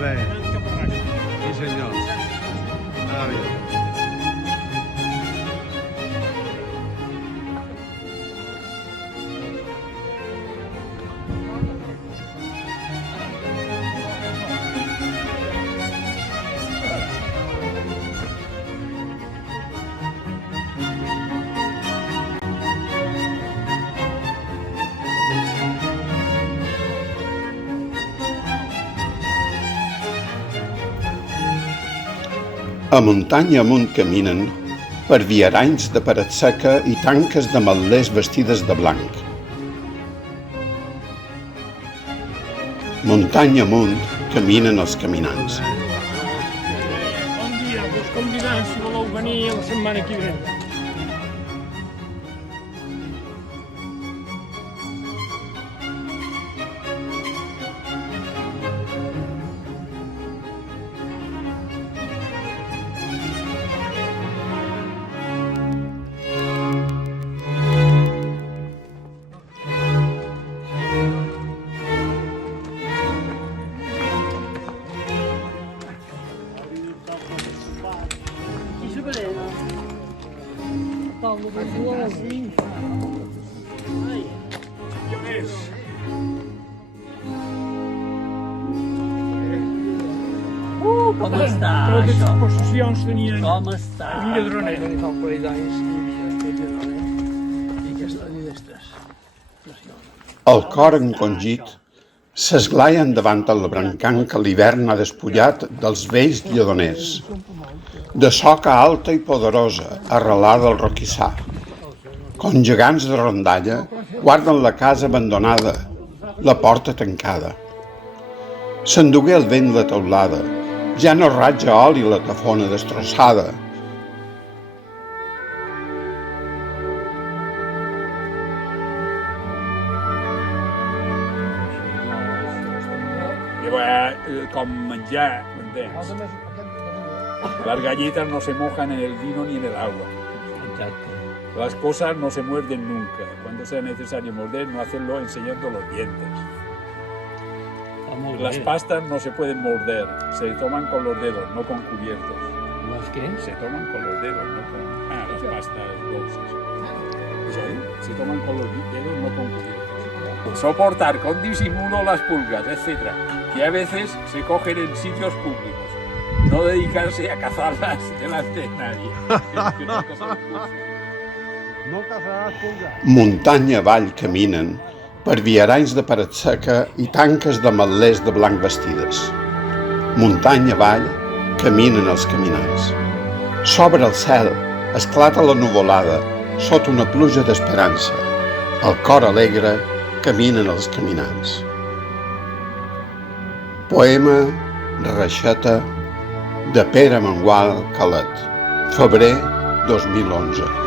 bé. Sí, senyor. Àvia. A muntanya amunt caminen per viaranys de paret seca i tanques de metlers vestides de blanc. Muntanya amunt caminen els caminants. Bon dia, vos convidant si voleu venir la setmana que ve. Com està, Totes les això? possessions tenien Com està? un lladronet. Fa un parell d'anys que hi havia aquest lladronet i aquesta nit d'estres. El cor encongit s'esglaien davant el brancant que l'hivern ha despullat dels vells lledoners, de soca alta i poderosa, arrelada al roquissar. Com gegants de rondalla, guarden la casa abandonada, la porta tancada. S'endugué el vent la teulada, ja no ratja oli la tafona destrossada. Com menjar, ¿entens? Las galletas no se mojan en el vino ni en el agua. Las cosas no se muerden nunca. Cuando sea necesario morder, no hacerlo enseñando los dientes. Las pastas no se pueden morder, se toman con los dedos, no con cubiertos. ¿Las qué? Se toman con los dedos, no con... las pastas dulces. Se toman con los dedos, no con cubiertos. Soportar con disimulo las pulgas, etc., que a veces se cogen en sitios públicos. No dedicarse a cazarlas delante de nadie. No caçaràs pulga. Muntanya avall caminen per viaranys de paret seca i tanques de metlers de blanc vestides. Muntanya avall caminen els caminants. S'obre el cel, esclata la nuvolada, sota una pluja d'esperança. El cor alegre caminen els caminants. Poema, reixeta, de Pere Mangual Calet, febrer 2011.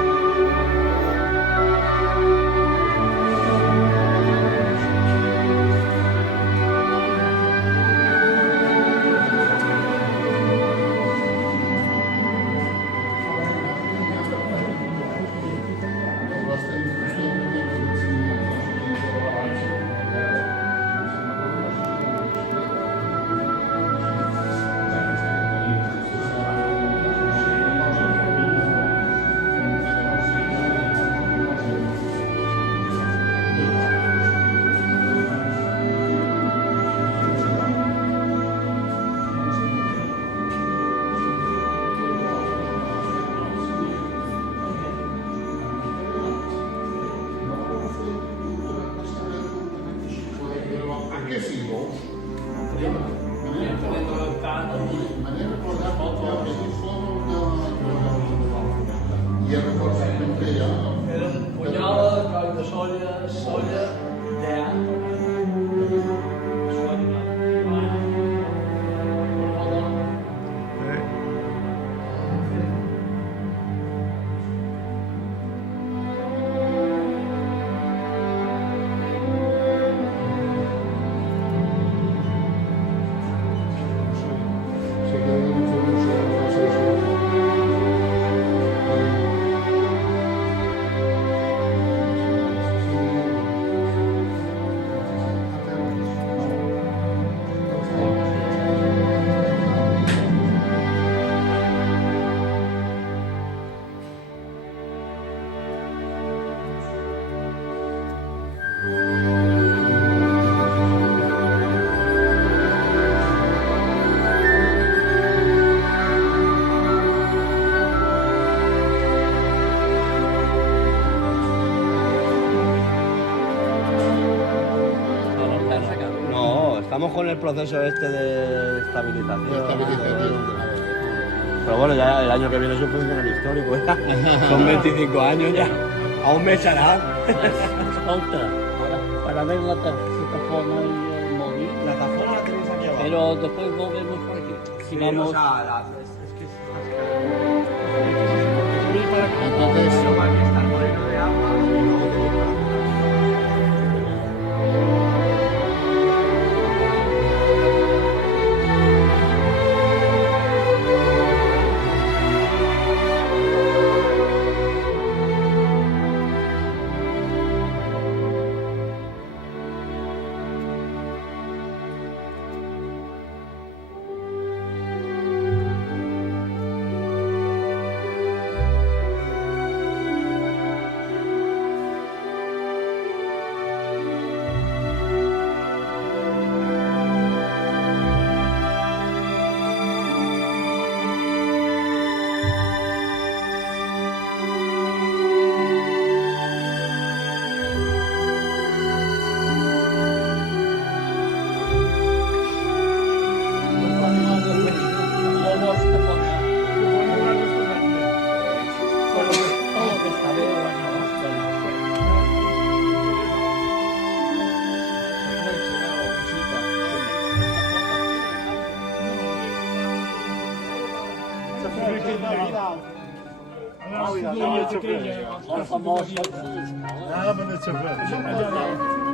Punyola, coll de solla, Estamos con el proceso este de estabilización. Pero bueno, ya el año que viene es un funcionario histórico. Son 25 años ya. Aún me echarán. Escolta, para ver la plataforma y el móvil, La tazona la tenéis aquí abajo. pero después volvemos por aquí. Si vamos, entonces, Nada, maar net zoveel. allá,